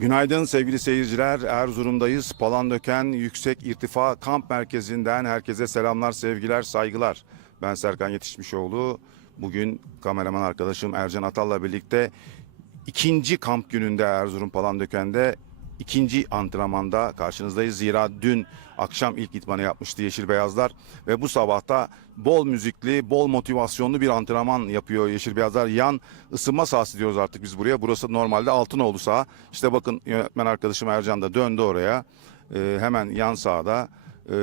Günaydın sevgili seyirciler. Erzurum'dayız. Palandöken Yüksek İrtifa Kamp Merkezi'nden herkese selamlar, sevgiler, saygılar. Ben Serkan Yetişmişoğlu. Bugün kameraman arkadaşım Ercan Atal'la birlikte ikinci kamp gününde Erzurum Palandöken'de ikinci antrenmanda karşınızdayız. Zira dün akşam ilk itmanı yapmıştı Yeşil Beyazlar ve bu sabahta bol müzikli, bol motivasyonlu bir antrenman yapıyor Yeşil Beyazlar. Yan ısınma sahası diyoruz artık biz buraya. Burası normalde Altınoğlu saha. İşte bakın yönetmen arkadaşım Ercan da döndü oraya. Ee, hemen yan sahada e,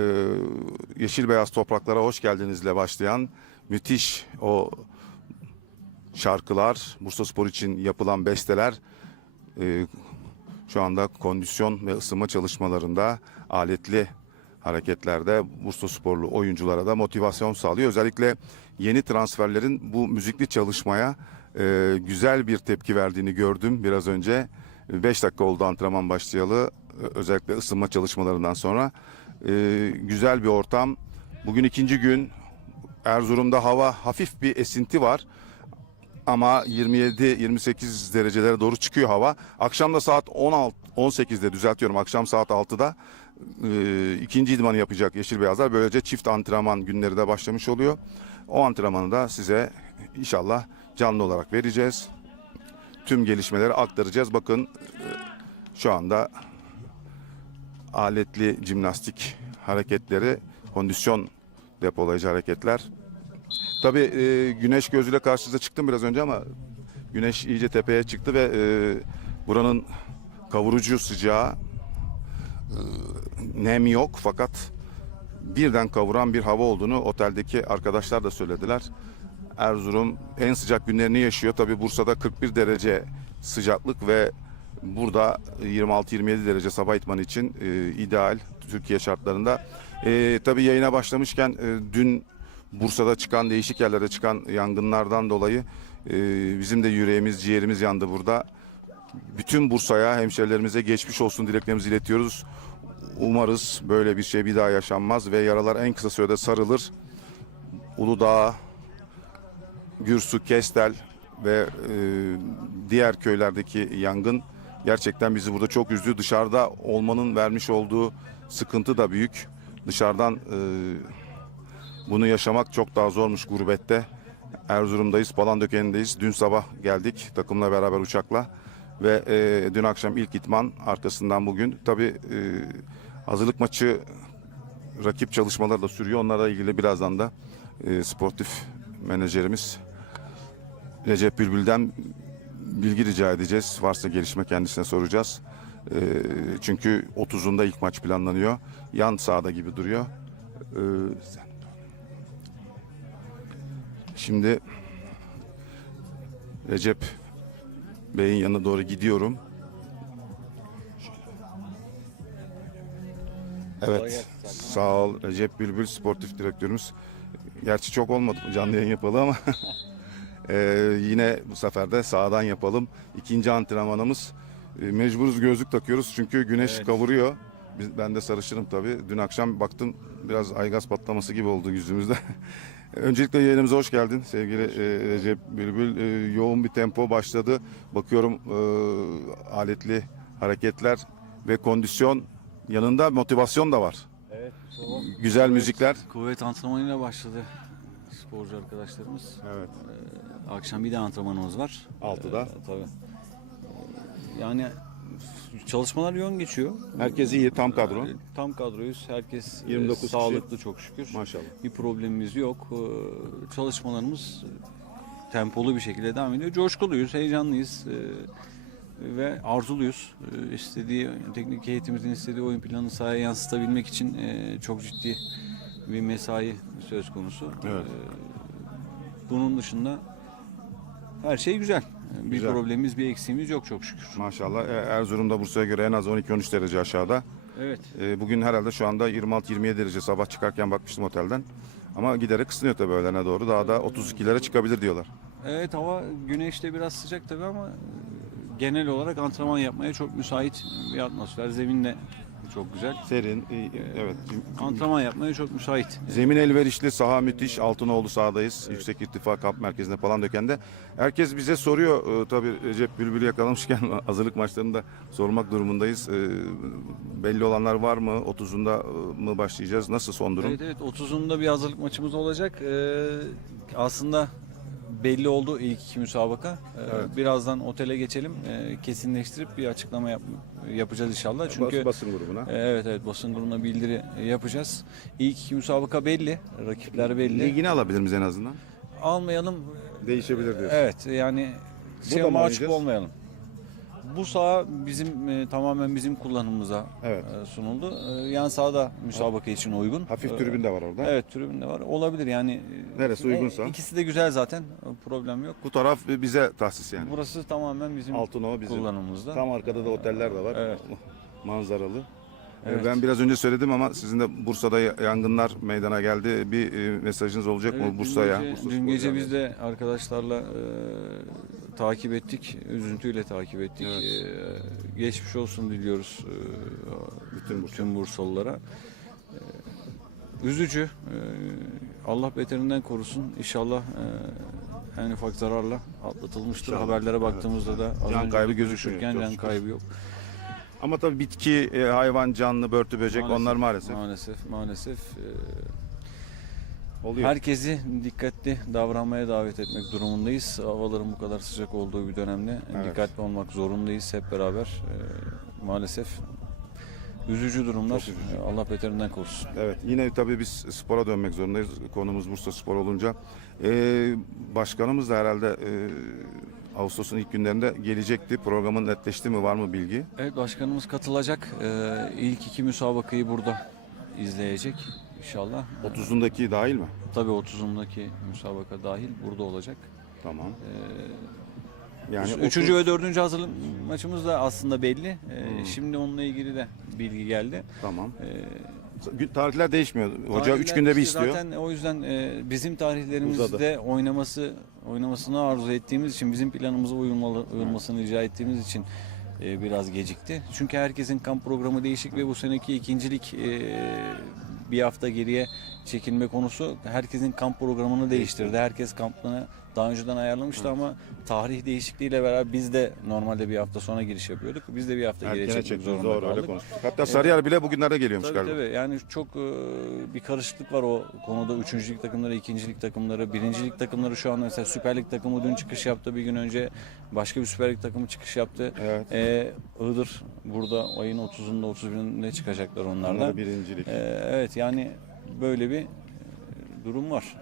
Yeşil Beyaz Topraklara hoş geldinizle başlayan müthiş o şarkılar, Bursa Spor için yapılan besteler e, şu anda kondisyon ve ısınma çalışmalarında aletli hareketlerde Bursa Sporlu oyunculara da motivasyon sağlıyor. Özellikle yeni transferlerin bu müzikli çalışmaya e, güzel bir tepki verdiğini gördüm biraz önce. 5 dakika oldu antrenman başlayalı. Ö- Özellikle ısınma çalışmalarından sonra. E, güzel bir ortam. Bugün ikinci gün. Erzurum'da hava hafif bir esinti var ama 27-28 derecelere doğru çıkıyor hava. Akşam da saat 16 18'de düzeltiyorum. Akşam saat 6'da e, ikinci idmanı yapacak Yeşil Beyazlar. Böylece çift antrenman günleri de başlamış oluyor. O antrenmanı da size inşallah canlı olarak vereceğiz. Tüm gelişmeleri aktaracağız. Bakın e, şu anda aletli jimnastik hareketleri, kondisyon depolayıcı hareketler Tabii e, güneş gözüyle karşınıza çıktım biraz önce ama güneş iyice tepeye çıktı ve e, buranın kavurucu sıcağı e, nem yok fakat birden kavuran bir hava olduğunu oteldeki arkadaşlar da söylediler. Erzurum en sıcak günlerini yaşıyor. Tabii Bursa'da 41 derece sıcaklık ve burada 26-27 derece sabah itmanı için e, ideal Türkiye şartlarında. E, tabii yayına başlamışken e, dün Bursa'da çıkan değişik yerlerde çıkan yangınlardan dolayı e, bizim de yüreğimiz ciğerimiz yandı burada. Bütün Bursa'ya hemşerilerimize geçmiş olsun dileklerimizi iletiyoruz. Umarız böyle bir şey bir daha yaşanmaz ve yaralar en kısa sürede sarılır. Uludağ, Gürsu, Kestel ve e, diğer köylerdeki yangın gerçekten bizi burada çok üzdü. Dışarıda olmanın vermiş olduğu sıkıntı da büyük. Dışarıdan e, bunu yaşamak çok daha zormuş gurbette. Erzurum'dayız, Palandöken'deyiz. Dün sabah geldik takımla beraber uçakla ve e, dün akşam ilk itman arkasından bugün. Tabii e, hazırlık maçı rakip çalışmaları da sürüyor. Onlarla ilgili birazdan da e, sportif menajerimiz Recep Bülbül'den bilgi rica edeceğiz. Varsa gelişme kendisine soracağız. E, çünkü 30'unda ilk maç planlanıyor. Yan sahada gibi duruyor. E, Şimdi Recep Bey'in yanına doğru gidiyorum. Evet. Sağ ol Recep Bülbül sportif direktörümüz. Gerçi çok olmadı canlı yayın yapalı ama Ee, yine bu sefer de sağdan yapalım. İkinci antrenmanımız. Ee, mecburuz gözlük takıyoruz çünkü güneş Evet. kavuruyor. Biz, ben de sarışınım tabii. Dün akşam baktım biraz aygaz patlaması gibi oldu yüzümüzde. Öncelikle yayınımıza hoş geldin sevgili e, Recep Bülbül. E, yoğun bir tempo başladı. Bakıyorum e, aletli hareketler ve kondisyon yanında motivasyon da var. Evet. Güzel müzikler. Kuvvet antrenmanıyla başladı sporcu arkadaşlarımız. Evet. Ee, akşam bir de antrenmanımız var. Altıda. Ee, tabii. Yani çalışmalar yoğun geçiyor. Herkes iyi, tam kadro. Ee, Tam kadroyuz. Herkes 29 e, kişi. sağlıklı çok şükür. Maşallah. Bir problemimiz yok. Ee, Çalışmalarımız tempolu bir şekilde devam ediyor. Coşkuluyuz, heyecanlıyız. Ee, ve arzuluyuz. İstediği teknik heyetimizin istediği oyun planını sahaya yansıtabilmek için e, çok ciddi bir mesai söz konusu. Evet. Bunun dışında her şey güzel. Bir Güzel. problemimiz, bir eksiğimiz yok çok şükür. Maşallah. E, Erzurum'da Bursa'ya göre en az 12-13 derece aşağıda. Evet. E, bugün herhalde şu anda 26-27 derece sabah çıkarken bakmıştım otelden. Ama giderek ısınıyor tabii öğlene doğru. Daha da 32'lere çıkabilir diyorlar. Evet hava güneşte biraz sıcak tabii ama e, genel olarak antrenman yapmaya çok müsait bir atmosfer. Zemin de çok güzel. Serin, iyi, evet. Antrenman yapmaya çok müsait. Zemin elverişli, saha müthiş. Altınoğlu sahadayız. Yüksek İrtifa Kamp Merkezi'nde falan dökende. Herkes bize soruyor. Ee, tabii Recep Bülbül'ü yakalamışken hazırlık maçlarında sormak durumundayız. Ee, belli olanlar var mı? 30'unda e, mı başlayacağız? Nasıl son durum? Evet evet 30'unda bir hazırlık maçımız olacak. Ee, aslında belli oldu ilk iki müsabaka. Ee, Evet. Birazdan otele geçelim. Ee, kesinleştirip bir açıklama yap- yapacağız inşallah. Çünkü Bas- basın grubuna. Ee, Evet evet basın grubuna bildiri yapacağız. İlk iki müsabaka belli. Rakipler belli. Ligini alabilir miyiz en azından? Almayalım. Değişebilir diyorsun. Evet yani şey mahcup olmayalım. Bu saha bizim e, tamamen bizim kullanımımıza Evet. e, sunuldu. E, yan sahada müsabaka için uygun. Hafif E, tribün de var orada. Evet tribün de var. Olabilir yani. e, Neresi uygunsa. e, İkisi de güzel zaten. Problem yok. Bu taraf bize tahsis yani. Burası tamamen bizim Altınova bizim. kullanımımızda. Tam arkada da oteller de var. Evet. Manzaralı. Ee, Evet. Ben biraz önce söyledim ama sizin de Bursa'da yangınlar meydana geldi. Bir e, mesajınız olacak Evet, mı Bursa'ya? Dün gece, Bursa dün gece biz de arkadaşlarla e, takip ettik. Üzüntüyle takip ettik. Evet. E, geçmiş olsun diliyoruz e, Bütün Bursa. bütün Bursalılara. E, üzücü. E, Allah beterinden korusun. İnşallah e, en ufak zararla atlatılmıştır. İnşallah. Haberlere baktığımızda da az Can kaybı gözükmüyor, can kaybı yok. Ama tabii bitki, e, hayvan, canlı, börtü, böcek onlar maalesef Maalesef, maalesef. e, oluyor. Herkesi dikkatli davranmaya davet etmek durumundayız. Havaların bu kadar sıcak olduğu bir dönemde Evet. dikkatli olmak zorundayız hep beraber. Ee, maalesef üzücü durumlar. Çok üzücü. Ee, Allah beterinden korusun. Evet yine tabii biz spora dönmek zorundayız. Konumuz Bursa Spor olunca. E, başkanımız da herhalde e, Ağustos'un ilk günlerinde gelecekti. Programın netleşti mi? Var mı bilgi? Evet başkanımız katılacak. Ee, ilk iki müsabakayı burada izleyecek inşallah. Ee, 30'undaki dahil mi? Tabii 30'undaki müsabaka dahil burada olacak. Tamam. Ee, Yani Üçüncü ve dördüncü hazırlık maçımız da aslında belli. Ee, Hmm. Şimdi onunla ilgili de bilgi geldi. Tamam. Ee, Tarihler değişmiyor. Hoca Tarihler 3 günde bir işte istiyor. Zaten o yüzden e, bizim tarihlerimizde oynaması oynamasını arzu ettiğimiz için bizim planımıza uyulmalı, uyulmasını rica ettiğimiz için e, biraz gecikti. Çünkü herkesin kamp programı değişik ve bu seneki ikincilik e, bir hafta geriye çekilme konusu herkesin kamp programını değiştirdi. Herkes kampını daha önceden ayarlamıştı ama tarih değişikliğiyle beraber biz de normalde bir hafta sonra giriş yapıyorduk. Biz de bir hafta geriye Erkene çekmek zorunda doğru öyle kaldık. konuştuk. Hatta Sarıyer bile bugünlerde geliyormuş Tabii galiba. tabii yani çok e, bir karışıklık var o konuda. Üçüncülük takımları, ikincilik takımları, birincilik takımları şu anda mesela Süper Lig takımı dün çıkış yaptı. Bir gün önce başka bir Süper Lig takımı çıkış yaptı. Evet. E, Iğdır burada ayın 30'unda 31'inde çıkacaklar onlardan. Onlar birincilik. E, evet yani böyle bir e, durum var.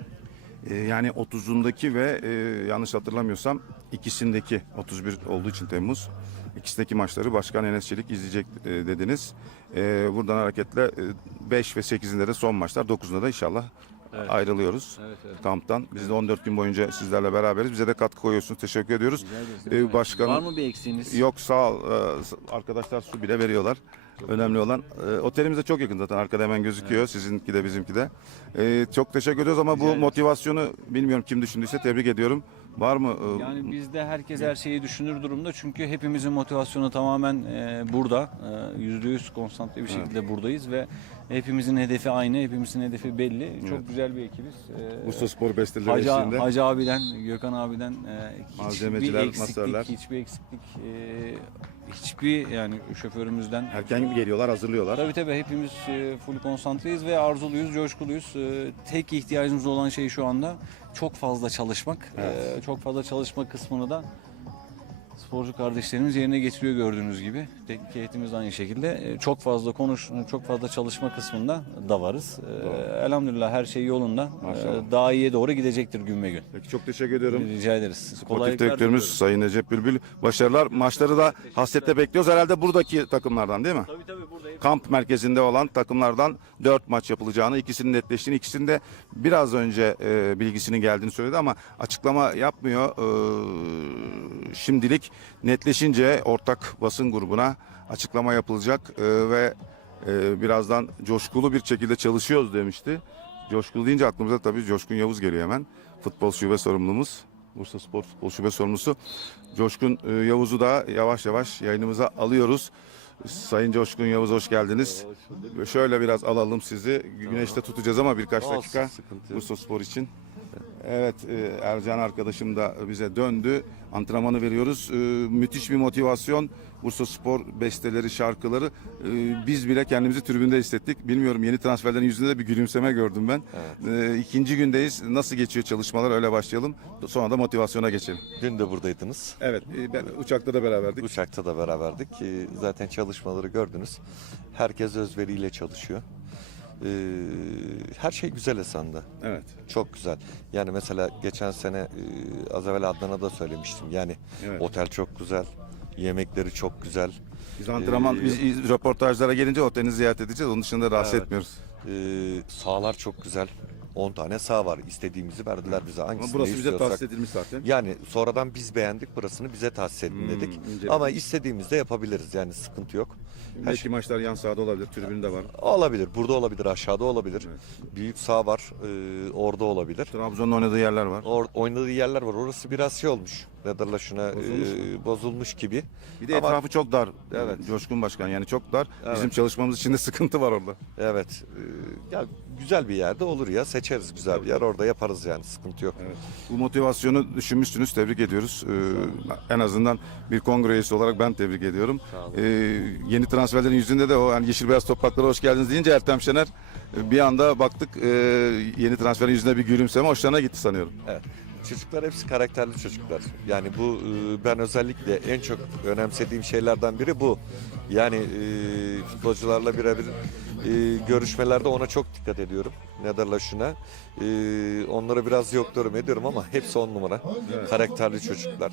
Ee, yani 30'undaki ve e, yanlış hatırlamıyorsam ikisindeki 31 olduğu için Temmuz ikisindeki maçları Başkan Enes Çelik izleyecek e, dediniz. E, buradan hareketle 5 ve 8'inde de son maçlar 9'unda da inşallah Evet. ayrılıyoruz Evet evet. kamptan. Biz de 14 gün boyunca sizlerle beraberiz. Bize de katkı koyuyorsunuz. Teşekkür ediyoruz. Ee, başkanım- Var mı bir eksiğiniz? Yok sağ ol. Ee, Arkadaşlar su bile veriyorlar. Önemli olan e, otelimize çok yakın zaten arkada hemen gözüküyor sizinki de bizimki de. Ee, çok teşekkür ediyoruz ama bu ederim. motivasyonu bilmiyorum kim düşündüyse tebrik ediyorum. Var mı? e, Yani bizde herkes her şeyi düşünür durumda çünkü hepimizin motivasyonu tamamen e, burada. E, Yüzde yüz konsantre bir şekilde buradayız ve hepimizin hedefi aynı, hepimizin hedefi belli. Çok Evet. güzel bir ekibiz. E, Bursa Spor besteleri Hacı, eşliğinde. Hacı abiden, Gökhan abiden e, hiçbir eksiklik, masörler. hiçbir eksiklik, e, hiçbir yani şoförümüzden Erken geliyorlar, hazırlıyorlar. Tabii tabii hepimiz e, full konsantreyiz ve arzuluyuz, coşkuluyuz. E, tek ihtiyacımız olan şey şu anda çok fazla çalışmak. Evet. E, çok fazla çalışma kısmını da sporcu kardeşlerimiz yerine getiriyor gördüğünüz gibi. Teknik eğitimimiz aynı şekilde. E, çok fazla konuş, çok fazla çalışma kısmında da varız. E, elhamdülillah her şey yolunda. Maşallah. E, daha iyiye doğru gidecektir gün be gün. Peki çok teşekkür ediyorum. Rica ederiz. Sportif direktörümüz diliyorum. Sayın Recep Bülbül. Başarılar. Maçları da hasretle bekliyoruz. Herhalde buradaki takımlardan değil mi? Tabii tabii. Kamp merkezinde olan takımlardan 4 maç yapılacağını, ikisinin netleştiğini, ikisinde biraz önce e, bilgisinin geldiğini söyledi ama açıklama yapmıyor. E, şimdilik netleşince ortak basın grubuna açıklama yapılacak e, ve e, birazdan coşkulu bir şekilde çalışıyoruz demişti. Coşkulu deyince aklımıza tabii Coşkun Yavuz geliyor hemen. Futbol şube sorumlumuz. Bursa Spor Futbol Şube sorumlusu. Coşkun e, Yavuz'u da yavaş yavaş yayınımıza alıyoruz. Sayın Coşkun Yavuz hoş geldiniz. Şöyle biraz alalım sizi. Güneşte tutacağız ama birkaç dakika. Bursa Spor için. Evet e, Ercan arkadaşım da bize döndü. Antrenmanı veriyoruz. E, Müthiş bir motivasyon. Bursa Spor besteleri, şarkıları. E, Biz bile kendimizi tribünde hissettik. Bilmiyorum yeni transferlerin yüzünde de bir gülümseme gördüm ben. E, İkinci gündeyiz. Nasıl geçiyor çalışmalar öyle başlayalım. Sonra da motivasyona geçelim. Dün de buradaydınız. Evet ben uçakta da beraberdik. Uçakta da beraberdik. Zaten çalışmaları gördünüz. Herkes özveriyle çalışıyor. Ee, Her şey güzel esanda. Evet. Çok güzel. Yani mesela geçen sene e, az evvel Adnan'a da söylemiştim. Yani Evet. otel çok güzel. Yemekleri çok güzel. Biz antrenman, Ee, biz röportajlara gelince otelini ziyaret edeceğiz. Onun dışında rahatsız Evet. etmiyoruz. Ee, Sahalar çok güzel. 10 tane saha var. İstediğimizi verdiler bize. Ama Hangisini burası bize istiyorsak. tahsis edilmiş zaten. Yani sonradan biz beğendik burasını bize tahsis edin Hmm, dedik. Ama istediğimizde yapabiliriz yani sıkıntı yok. Her Belki maçlar yan sahada olabilir, tribünde var. olabilir. Burada olabilir, aşağıda olabilir. Büyük sağ var, e, orada olabilir. Trabzon'un oynadığı yerler var. Or, oynadığı yerler var. Orası biraz şey olmuş. Ne derler şuna e, Bozulmuş bozulmuş, gibi. Bir de Ama- etrafı çok dar. Evet. Coşkun Başkan yani çok dar. Bizim çalışmamız için de sıkıntı var orada. Evet. e, ya güzel bir yerde olur ya. Seçeriz güzel bir yer. Orada yaparız yani. Sıkıntı yok. Evet. Bu motivasyonu düşünmüşsünüz. Tebrik ediyoruz. Ee, en azından bir kongre üyesi olarak ben tebrik ediyorum. Ee, yeni transferlerin yüzünde de o hani yeşil beyaz topraklara hoş geldiniz deyince Ertem Şener e, bir anda baktık e, yeni transferin yüzünde bir gülümseme hoşlarına gitti sanıyorum. Evet. Çocuklar hepsi karakterli çocuklar. Yani bu e, ben özellikle en çok önemsediğim şeylerden biri bu. Yani e, futbolcularla birebir e, görüşmelerde ona çok dikkat ediyorum. Ne derler şuna. E, onları biraz yokluyorum ediyorum ama hepsi on numara. Karakterli çocuklar.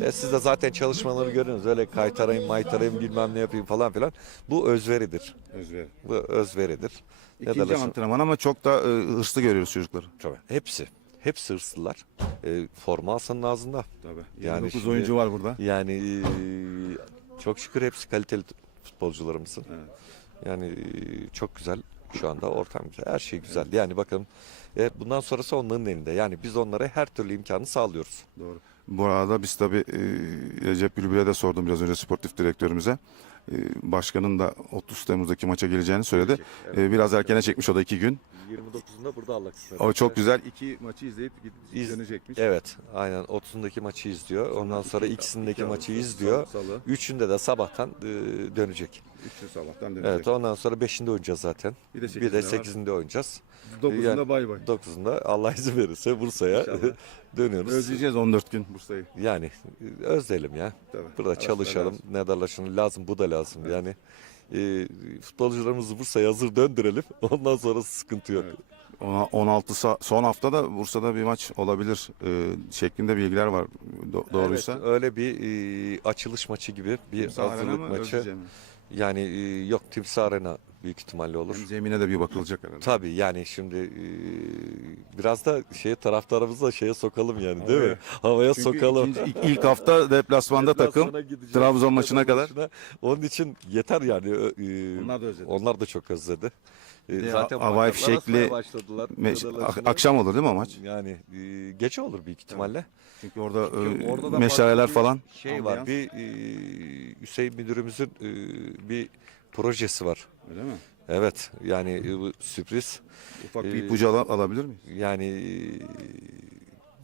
E, siz de zaten çalışmaları görüyorsunuz. Öyle kaytarayım maytarayım bilmem ne yapayım falan filan. Bu özveridir. Özver. Bu özveridir. Ne İkinci derler şuna? antrenman ama çok da e, hırslı görüyoruz çocukları. Tabii. Hepsi. Hepsi hırslılar. E, forma Hasan'ın ağzında. Tabii. Yani 29 şimdi- oyuncu var burada. Yani eee, çok şükür hepsi kaliteli futbolcularımızın. Evet. Yani eee, çok güzel şu anda ortam güzel. Her şey güzel. Yani bakın e, bundan sonrası onların elinde. Yani biz onlara her türlü imkanı sağlıyoruz. Doğru. Bu arada biz tabii e, Recep Bülbül'e de sordum biraz önce sportif direktörümüze. E, başkanın da 30 Temmuz'daki maça geleceğini söyledi. E, biraz erkene çekmiş o da iki gün. 29'unda burada Allah kısmet. O çok güzel. İki maçı izleyip İz- dönecekmiş. Evet, aynen 30'undaki maçı izliyor. Ondan sonra ikisindeki maçı izliyor. Üçünde de sabahtan eee, dönecek. üçü sabahtan dönecek. Evet, ondan sonra beşinde oynayacağız zaten. Bir de sekizinde oynayacağız. Dokuzunda yani- bay bay. 9'unda Allah izin verirse Bursa'ya dönüyoruz. Özleyeceğiz 14 gün Bursa'yı. Yani e, özleyelim ya. Tabii. Burada Arasında çalışalım. lazım. Ne derler şunu lazım bu da lazım. Yani e, futbolcularımızı Bursa'ya hazır döndürelim. Ondan sonra sıkıntı yok. Evet. Ona- 16 sa- son hafta da Bursa'da bir maç olabilir e, şeklinde bilgiler var. Do- doğruysa. Evet, öyle bir e, açılış maçı gibi bir Timsah hazırlık mı, maçı. Özleyeceğim? Yani e, yok Timsah Arena büyük ihtimalle olur. Hem zemine de bir bakılacak herhalde. Tabii yani şimdi e, biraz da şeye taraftarımızı da şeye sokalım yani değil mi? Havaya Çünkü sokalım. ikinci- ilk, hafta deplasmanda takım. Trabzon maçına kadar. Onun için yeter yani. e, Onlar da özledi. Onlar da çok özledi. E, zaten havai fişekli başladılar. Meş- ak- akşam olur değil mi o maç? Yani e, gece olur büyük ihtimalle. Çünkü orada, Çünkü e, orada da meşaleler farklı bir falan. Şey var. Ambiyans. Bir e, Hüseyin müdürümüzün e, bir projesi var. Öyle mi? Evet yani e, bu sürpriz. Ufak bir Ee, ipucu ala- alabilir miyiz? Yani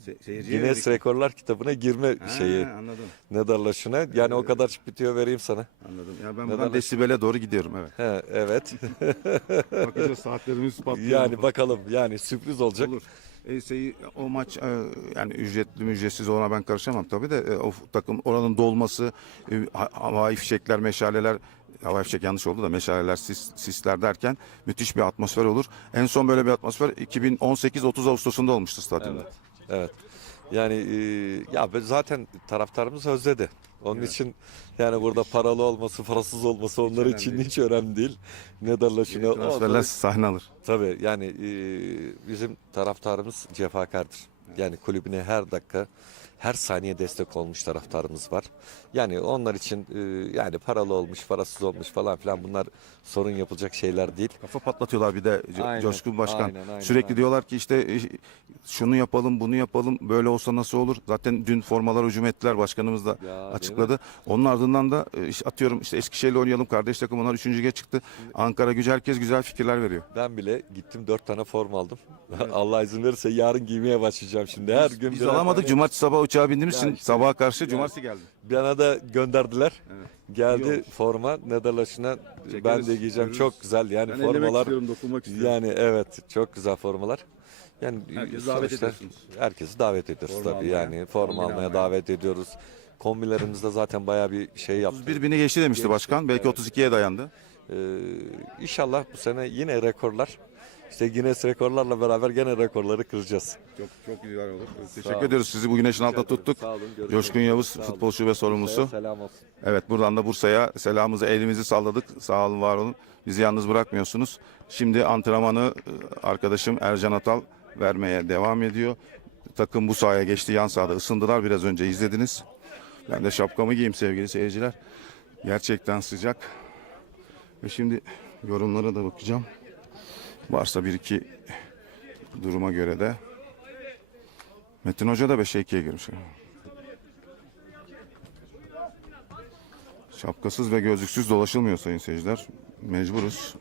Se- seyirciye Guinness verdik. Rekorlar kitabına girme Ha, şeyi. Anladım. Ne derler şuna? Yani o kadar bitiyor vereyim sana. Anladım. Ya ben Ne buradan desibele doğru gidiyorum evet. He, evet. Bakacağız saatlerimiz patlıyor. yani bakalım yani sürpriz olacak. Olur. E, şey, o maç e, yani ücretli mi ücretsiz ona ben karışamam tabii de e, o takım oranın dolması, e, ha- havai fişekler, meşaleler havai fişek yanlış oldu da meşaleler, sis, sisler derken müthiş bir atmosfer olur. En son böyle bir atmosfer 2018-30 Ağustos'unda olmuştu stadyumda. Evet. Evet. Yani e, ya zaten taraftarımız özledi. Onun için yani burada paralı olması, parasız olması onlar için değil. hiç önemli değil. Ne derler şuna? Transferler sahne alır. Tabii yani e, bizim taraftarımız cefakardır. Yani kulübüne her dakika, her saniye destek olmuş taraftarımız var. Yani onlar için e, yani paralı olmuş, parasız olmuş falan filan bunlar sorun yapılacak şeyler değil. Kafa patlatıyorlar bir de Co- Aynen, Coşkun Başkan. aynen, aynen, Sürekli aynen. diyorlar ki işte e, şunu yapalım, bunu yapalım. Böyle olsa nasıl olur? Zaten dün formalar hücum ettiler. Başkanımız da Ya, açıkladı. Onun ardından da e, atıyorum işte Eskişehir'le oynayalım. Kardeş takım onlar üçüncüye çıktı. Ankara gücü herkes güzel fikirler veriyor. Ben bile gittim dört tane form aldım. Allah izin verirse yarın giymeye başlayacağım şimdi. Her gün Biz birer alamadık. tane. Cumartesi sabah uçağa bindiğimiz için işte, sabaha karşı ya- cumartesi geldi. Bana da gönderdiler. İyi Geldi forma Nederlaş'ına ben de giyeceğim. görürüz. Çok güzel yani formalar. dokunmak Yani evet çok güzel formalar. Yani Herkesi davet ediyorsunuz. Herkesi davet ediyoruz Forma tabii almaya, yani forma almaya almaya. davet ediyoruz. Kombilerimizde zaten bayağı bir şey yaptık. 31 bini geçti demişti Geçti, başkan. Belki evet. 32'ye dayandı. Ee, inşallah bu sene yine rekorlar. İşte Guinness rekorlarla beraber gene rekorları kıracağız. Çok çok güzel olur. Teşekkür olun. ediyoruz. Sizi bu güneşin altında tuttuk. Sağ olun. görüşmek Coşkun. Yavuz Sağ olun. futbol şube sorumlusu. Selam olsun. Evet buradan da Bursa'ya selamımızı elimizi salladık. Sağ olun var olun. Bizi yalnız bırakmıyorsunuz. Şimdi antrenmanı e, arkadaşım Ercan Atal vermeye devam ediyor. Takım bu sahaya geçti. Yan sahada ısındılar. Biraz önce izlediniz. Ben de şapkamı giyeyim sevgili seyirciler. Gerçekten sıcak. Ve şimdi yorumlara da bakacağım. Varsa bir iki duruma göre de. Metin Hoca da 5'e 2'ye girmiş. Şapkasız ve gözlüksüz dolaşılmıyor sayın seyirciler. Mecburuz.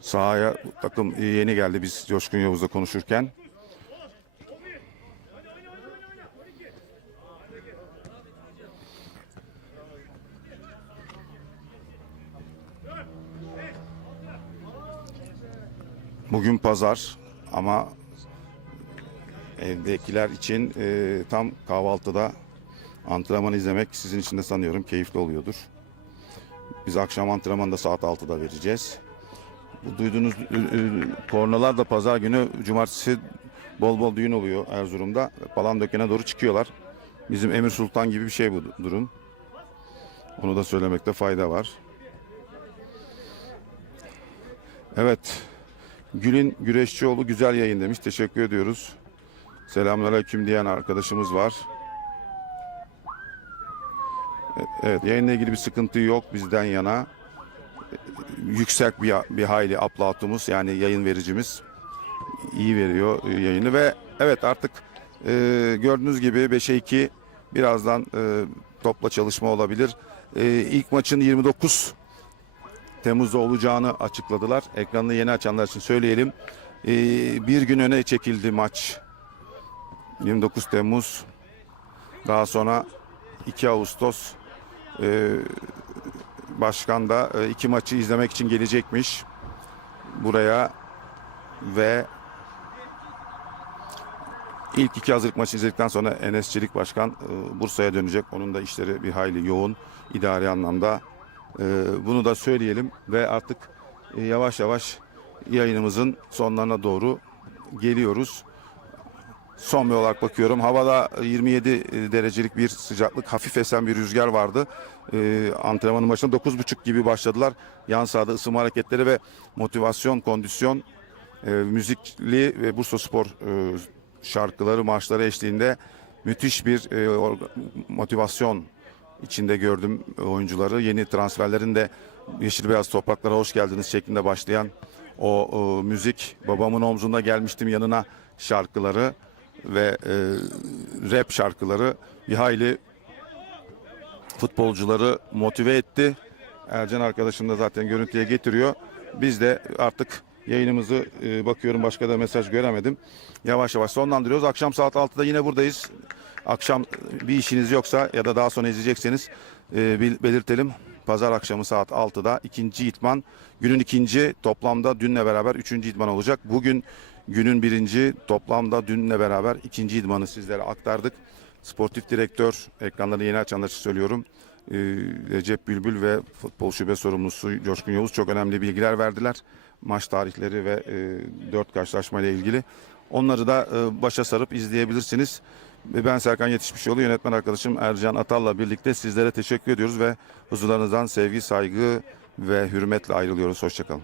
Sahaya takım yeni geldi biz Coşkun Yavuz'la konuşurken. Bugün pazar ama evdekiler için e, tam kahvaltıda antrenman izlemek sizin için de sanıyorum keyifli oluyordur. Biz akşam antrenmanda saat 6'da vereceğiz. Bu duyduğunuz e, e, kornalar da pazar günü cumartesi bol bol düğün oluyor Erzurum'da. Palandöken'e doğru çıkıyorlar. Bizim Emir Sultan gibi bir şey bu durum. Onu da söylemekte fayda var. Evet. Gül'ün Güreşçioğlu güzel yayın demiş. Teşekkür ediyoruz. Selamünaleyküm diyen arkadaşımız var. E- Evet yayınla ilgili bir sıkıntı yok bizden yana. E, Yüksek bir, bir hayli upload'umuz yani yayın vericimiz iyi veriyor yayını ve evet artık e, gördüğünüz gibi 5'e 2 birazdan e, topla çalışma olabilir. E, ilk maçın 29 Temmuz'da olacağını açıkladılar. Ekranını yeni açanlar için söyleyelim. Ee, bir gün öne çekildi maç. 29 Temmuz. Daha sonra 2 Ağustos. Ee, başkan da e, iki maçı izlemek için gelecekmiş. Buraya ve ilk iki hazırlık maçı izledikten sonra Enes Çelik Başkan e, Bursa'ya dönecek. Onun da işleri bir hayli yoğun idari anlamda. Ee, bunu da söyleyelim ve artık e, yavaş yavaş yayınımızın sonlarına doğru geliyoruz. Son bir olarak bakıyorum. Havada 27 derecelik bir sıcaklık, hafif esen bir rüzgar vardı. Ee, antrenmanın başında 9.30 gibi başladılar. Yan sahada ısınma hareketleri ve motivasyon, kondisyon, e, müzikli ve Bursa Spor e, şarkıları, marşları eşliğinde müthiş bir e, motivasyon içinde gördüm oyuncuları. Yeni transferlerin de Yeşil Beyaz Topraklara hoş geldiniz şeklinde başlayan o, o müzik babamın omzunda gelmiştim yanına şarkıları ve e, rap şarkıları bir hayli futbolcuları motive etti. Ercan arkadaşım da zaten görüntüye getiriyor. Biz de artık yayınımızı e, bakıyorum başka da mesaj göremedim. Yavaş yavaş sonlandırıyoruz. Akşam saat 6'da yine buradayız. Akşam bir işiniz yoksa ya da daha sonra izleyecekseniz e, belirtelim. Pazar akşamı saat 6'da ikinci itman. Günün ikinci toplamda dünle beraber üçüncü itman olacak. Bugün günün birinci toplamda dünle beraber ikinci idmanı sizlere aktardık. Sportif direktör ekranları yeni açanlar için söylüyorum. Ee, Recep Bülbül ve futbol şube sorumlusu Coşkun Yavuz çok önemli bilgiler verdiler. Maç tarihleri ve e, dört karşılaşma ile ilgili. Onları da e, başa sarıp izleyebilirsiniz. Ben Serkan Yetişmişoğlu, yönetmen arkadaşım Ercan Atal'la birlikte sizlere teşekkür ediyoruz ve huzurlarınızdan sevgi, saygı ve hürmetle ayrılıyoruz. Hoşçakalın.